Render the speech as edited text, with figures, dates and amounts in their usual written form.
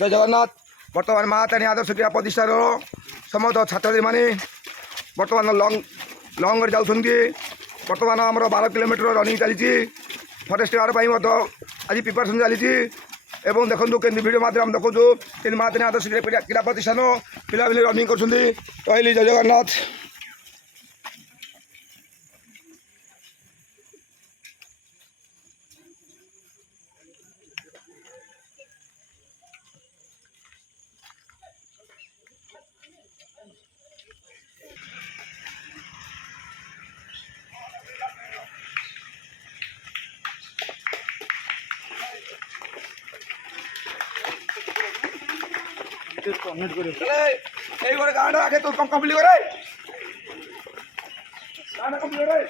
জয় জগন্নাথ। বর্তমান মা তারিণী আদর্শ ক্রীড়া প্রতিষ্ঠান সমস্ত ছাত্রছাত্রীମାନେ ବର୍ତ୍ତମାନ ଲଙ୍ଗରେ ଯାଉଛନ୍ତି। ବର୍ତ୍ତମାନ ଆମର 12 କିଲୋମିଟର ରନିଂ ଚାଲିଛି। ଫରେଷ୍ଟ ଗାର୍ଡ଼ ପାଇଁ ମଧ୍ୟ ଆଜି ପ୍ରିପାରେସନ୍ ଚାଲିଛି। ଏବଂ ଦେଖନ୍ତୁ କେମିତି ଭିଡ଼ିଓ ମାଧ୍ୟମରେ ଆମେ ଦେଖୁଛୁ କେମିତି ମା ତାରିଣୀ ଆଦର୍ଶ କ୍ରୀଡ଼ା ପ୍ରତିଷ୍ଠାନ ପିଲାମାନେ ରନିଂ କରୁଛନ୍ତି। ରହିଲି ଜୟ ଜଗନ୍ନାଥ। এই করে গানটা আগে তোর কমপ্লিট করে গানটা কমপ্লিট করে